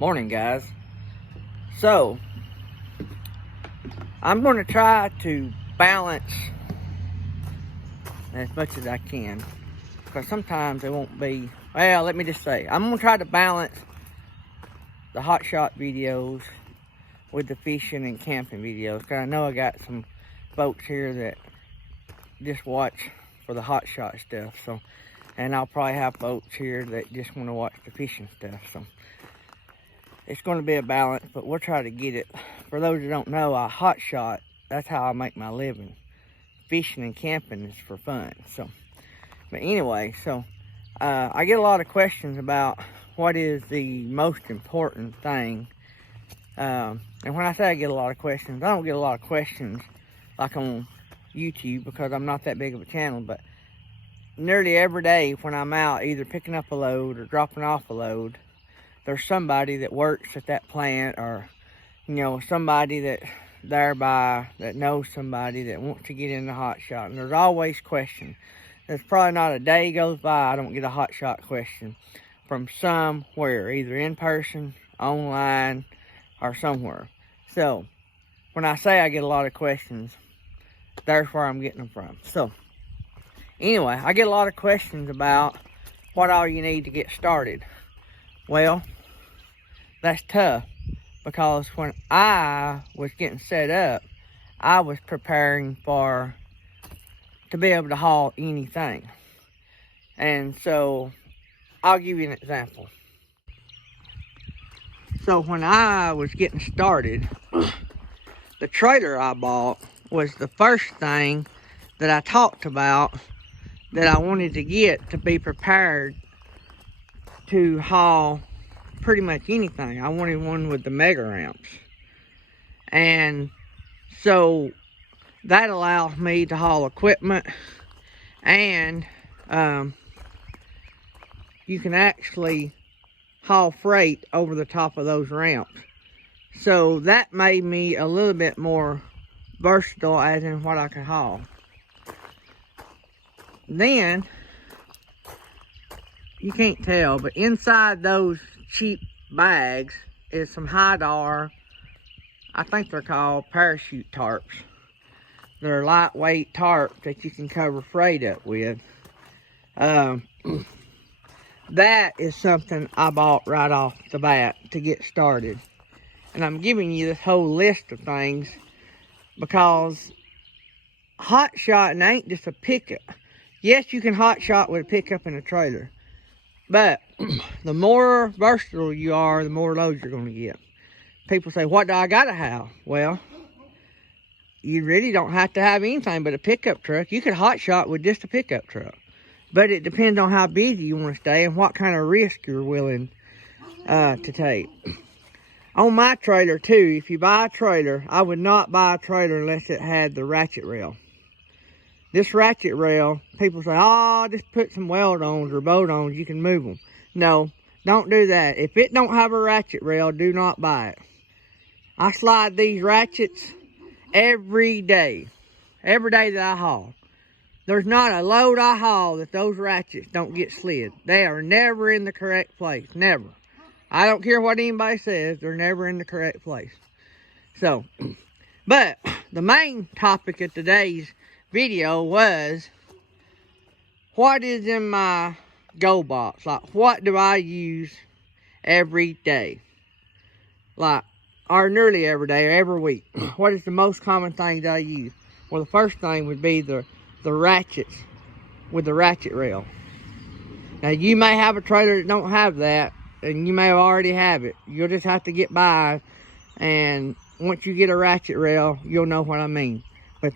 Morning, guys. So I'm going to try to balance as much as I can, because sometimes it won't be, well, let me just say, I'm going to try to balance the Hotshot videos with the fishing and camping videos, because I know I got some folks here that just watch for the Hotshot stuff, so, and I'll probably have folks here that just want to watch the fishing stuff, so it's going to be a balance, but we'll try to get it. For those who don't know, I hotshot. That's how I make my living. Fishing and camping is for fun. So, but anyway, so I get a lot of questions about what is the most important thing. And when I say I get a lot of questions, I don't get a lot of questions like on YouTube, because I'm not that big of a channel. But nearly every day when I'm out, either picking up a load or dropping off a load, there's somebody that works at that plant, or, you know, somebody that thereby that knows somebody that wants to get into Hotshot. And there's always questions. There's probably not a day goes by I don't get a Hotshot question from somewhere, either in person, online, or somewhere. So when I say I get a lot of questions, there's where I'm getting them from. So anyway, I get a lot of questions about what all you need to get started. Well, that's tough, because when I was getting set up, I was preparing to be able to haul anything. And so I'll give you an example. So when I was getting started, the trailer I bought was the first thing that I talked about that I wanted to get to be prepared to haul pretty much anything. I wanted one with the mega ramps, and so that allows me to haul equipment, and you can actually haul freight over the top of those ramps. So that made me a little bit more versatile as in what I could haul. Then you can't tell, but inside those cheap bags is some high-dollar, I think they're called parachute tarps. They're lightweight tarps that you can cover freight up with. That is something I bought right off the bat to get started. And I'm giving you this whole list of things because hotshotting ain't just a pickup. Yes, you can hotshot with a pickup and a trailer, but the more versatile you are, the more loads you're going to get. People say, what do I got to have? Well, you really don't have to have anything but a pickup truck. You could hotshot with just a pickup truck. But it depends on how busy you want to stay and what kind of risk you're willing to take. On my trailer, too, if you buy a trailer, I would not buy a trailer unless it had the ratchet rail. This ratchet rail, people say, oh, just put some weld-ons or bolt-ons, you can move them. No, don't do that. If it don't have a ratchet rail, do not buy it. I slide these ratchets every day that I haul. There's not a load I haul that those ratchets don't get slid. They are never in the correct place, never. I don't care what anybody says, they're never in the correct place. So, but the main topic of today's video was, what is in my go box? Like, what do I use every day? Like, or nearly every day or every week. What is the most common thing that I use? Well, the first thing would be the ratchets with the ratchet rail. Now, you may have a trailer that don't have that, and you may already have it. You'll just have to get by, and once you get a ratchet rail, you'll know what I mean. But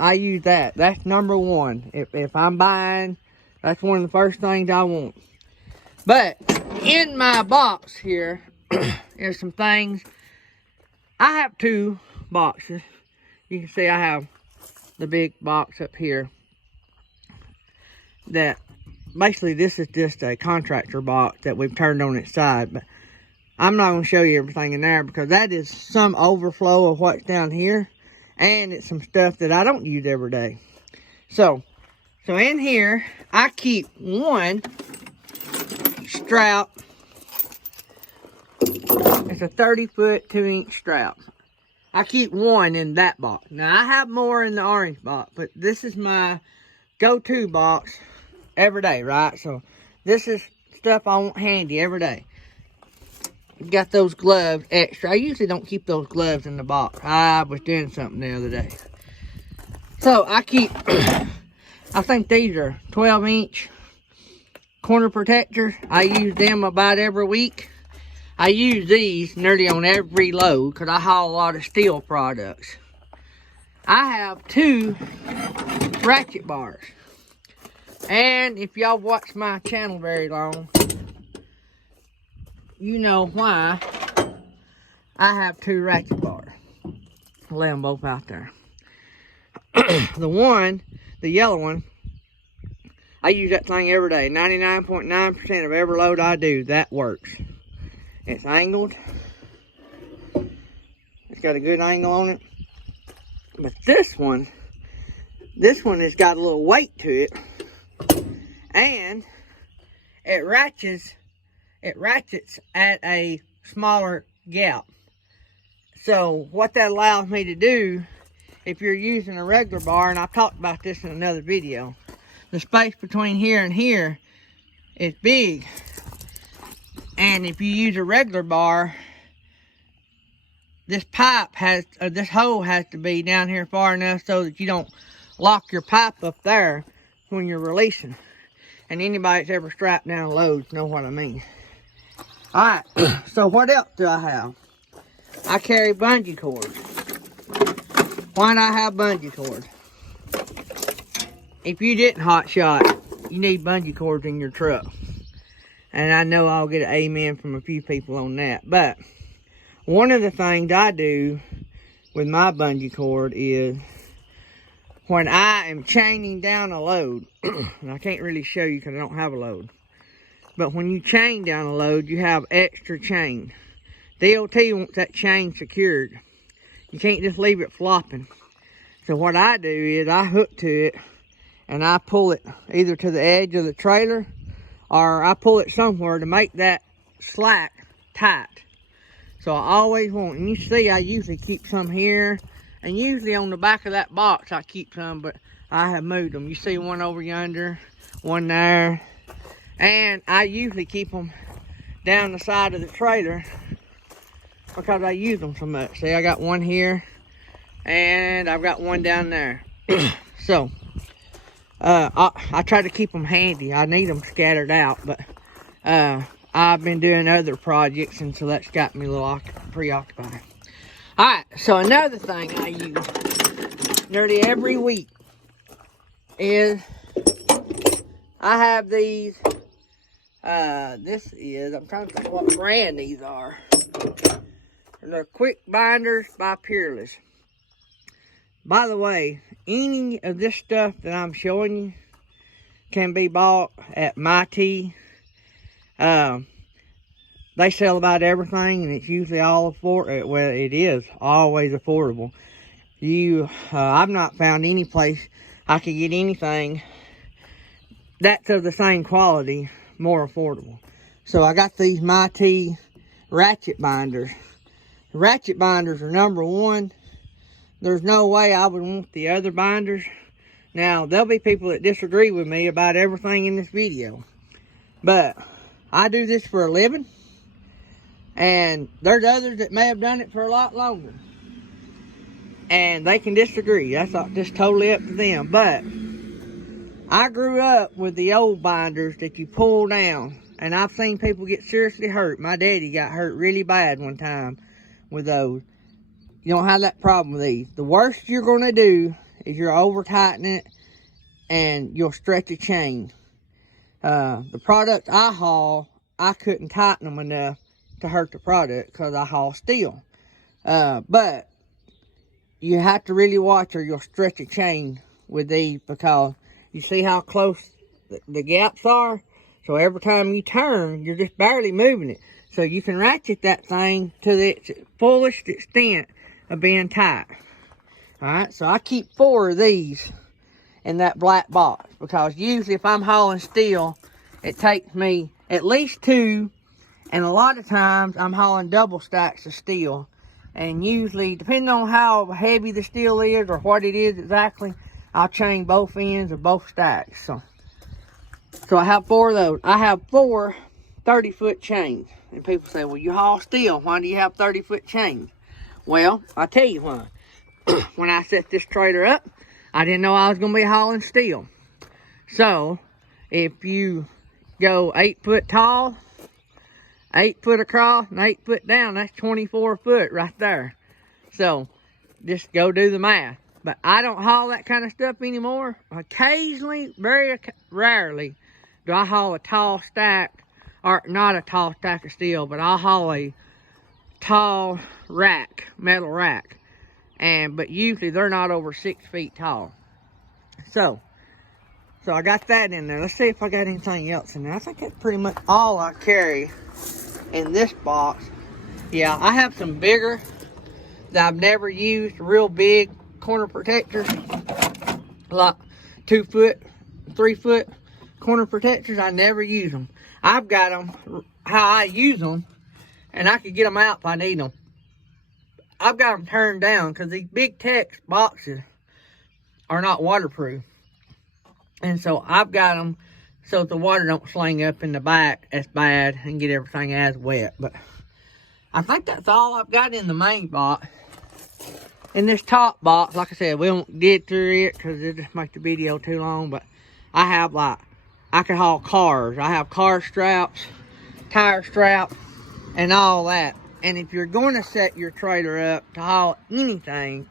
I use that. That's number one. If I'm buying, that's one of the first things I want. But in my box here, there's some things. I have two boxes. You can see I have the big box up here. That basically this is just a contractor box that we've turned on its side. But I'm not going to show you everything in there, because that is some overflow of what's down here. And it's some stuff that I don't use every day. So in here, I keep one strap a 30-foot 2-inch strap. I keep one in that box. Now, I have more in the orange box, but this is my go-to box every day, right? So, this is stuff I want handy every day. Got those gloves extra. I usually don't keep those gloves in the box. I was doing something the other day. So, I keep, I think these are 12-inch corner protectors. I use them about every week. I use these nearly on every load because I haul a lot of steel products. I have 2 Ratchet Bars. And if y'all watch my channel very long, you know why I have 2 Ratchet Bars. I'll lay them both out there. The yellow one, I use that thing every day. 99.9% of every load I do, that works. It's angled. It's got a good angle on it. But this one has got a little weight to it. And it ratchets at a smaller gap. So what that allows me to do, if you're using a regular bar, and I've talked about this in another video, the space between here and here is big. And if you use a regular bar, this hole has to be down here far enough so that you don't lock your pipe up there when you're releasing. And anybody that's ever strapped down loads know what I mean. Alright, so what else do I have? I carry bungee cords. Why do I have bungee cords? If you didn't hot shot, you need bungee cords in your truck. And I know I'll get an amen from a few people on that. But one of the things I do with my bungee cord is when I am chaining down a load, and I can't really show you because I don't have a load. But when you chain down a load, you have extra chain. DOT wants that chain secured. You can't just leave it flopping. So what I do is I hook to it and I pull it either to the edge of the trailer or I pull it somewhere to make that slack tight. So I always want, and you see I usually keep some here, and usually on the back of that box I keep some, but I have moved them. You see one over yonder, one there, and I usually keep them down the side of the trailer because I use them so much. See, I got one here, and I've got one down there. So, I try to keep them handy. I need them scattered out, but I've been doing other projects, and so that's got me a little preoccupied. Alright, so another thing I use nearly every week is I have these, I'm trying to think what brand these are. They're Quick Binders by Peerless. By the way, any of this stuff that I'm showing you can be bought at Mytee. They sell about everything, and it's usually all affordable. Well, it is always affordable. I've not found any place I could get anything that's of the same quality more affordable. So I got these Mytee Ratchet Binders. The Ratchet Binders are #1. There's no way I would want the other binders. Now, there'll be people that disagree with me about everything in this video. But I do this for a living. And there's others that may have done it for a lot longer. And they can disagree. That's just totally up to them. But I grew up with the old binders that you pull down. And I've seen people get seriously hurt. My daddy got hurt really bad one time with those. You don't have that problem with these. The worst you're going to do is you're over-tightening it and you'll stretch a chain. The product I haul, I couldn't tighten them enough to hurt the product because I haul steel. But you have to really watch or you'll stretch a chain with these because you see how close the gaps are? So every time you turn, you're just barely moving it. So you can ratchet that thing to the fullest extent of being tight. Alright, so I keep 4 of these in that black box because usually if I'm hauling steel, it takes me at least 2, And a lot of times I'm hauling double stacks of steel. And usually, depending on how heavy the steel is or what it is exactly, I'll chain both ends of both stacks. So I have 4 of those. I have 4 30-foot chains. And people say, well, you haul steel. Why do you have 30-foot chains? Well, I'll tell you why. When I set this trailer up, I didn't know I was going to be hauling steel. So, if you go 8 foot tall, 8 foot across, and 8 foot down, that's 24 foot right there. So, just go do the math. But I don't haul that kind of stuff anymore. Occasionally, very rarely, do I haul a tall stack, or not a tall stack of steel, but I'll haul a tall rack, metal rack. But usually they're not over 6 feet tall. So I got that in there. Let's see if I got anything else in there. I think that's pretty much all I carry in this box. Yeah, I have some bigger that I've never used, real big corner protectors, like 2 foot, 3 foot corner protectors. I never use them. I've got them how I use them, and I could get them out if I need them. I've got them turned down because these big text boxes are not waterproof. And so I've got them so the water don't sling up in the back as bad and get everything as wet. But I think that's all I've got in the main box. In this top box, like I said, we won't get through it because it'll just make the video too long. But I have, like, I can haul cars. I have car straps, tire straps, and all that. And if you're going to set your trailer up to haul anything,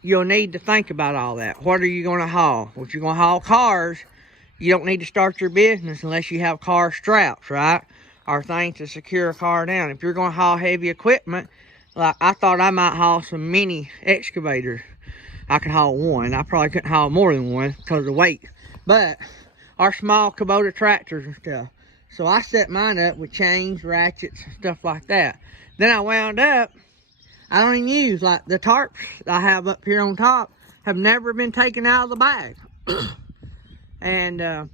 you'll need to think about all that. What are you going to haul? If you're going to haul cars, you don't need to start your business unless you have car straps, right? Or things to secure a car down. If you're going to haul heavy equipment, like I thought I might haul some mini excavators. I could haul one. I probably couldn't haul more than one because of the weight. But our small Kubota tractors and stuff. So I set mine up with chains, ratchets, stuff like that. Then I wound up, I don't even use, like the tarps I have up here on top have never been taken out of the bag. And a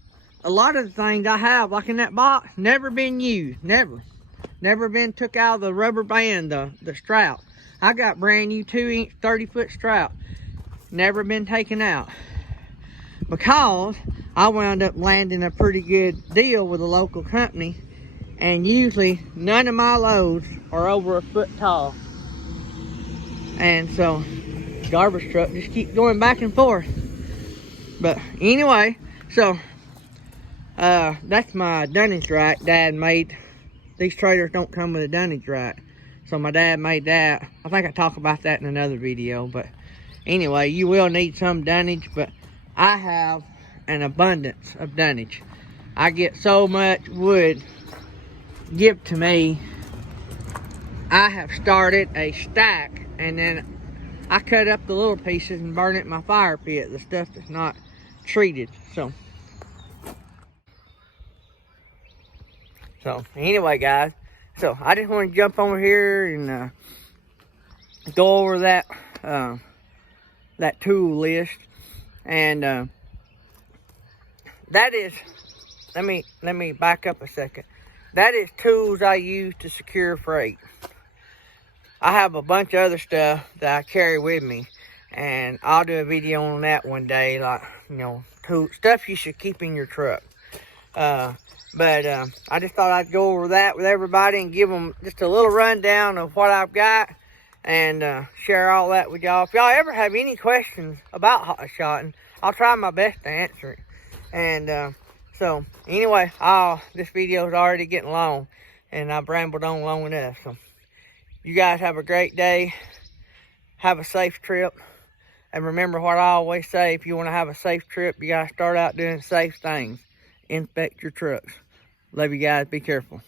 lot of the things I have, like in that box, never been used, never. Never been took out of the rubber band, the strap. I got brand new 2-inch, 30-foot strap. Never been taken out. Because I wound up landing a pretty good deal with a local company, and usually none of my loads are over a foot tall. And so garbage truck just keep going back and forth. But anyway, so that's my dunnage rack Dad made. These trailers don't come with a dunnage rack, so my dad made that. I think I talk about that in another video. But anyway, you will need some dunnage, but I have an abundance of dunnage. I get so much wood give to me. I have started a stack, and then I cut up the little pieces and burn it in my fire pit, the stuff that's not treated. So anyway, guys, so I just want to jump over here and go over that that tool list. And that is, let me back up a second. That is tools I use to secure freight. I have a bunch of other stuff that I carry with me, and I'll do a video on that one day, like, you know, stuff you should keep in your truck. But I just thought I'd go over that with everybody and give them just a little rundown of what I've got, and share all that with y'all. If y'all ever have any questions about hot-shotting, I'll try my best to answer it. And so anyway, this video is already getting long, and I've rambled on long enough. So you guys have a great day. Have a safe trip. And remember what I always say, if you want to have a safe trip, you got to start out doing safe things. Inspect your trucks. Love you guys. Be careful.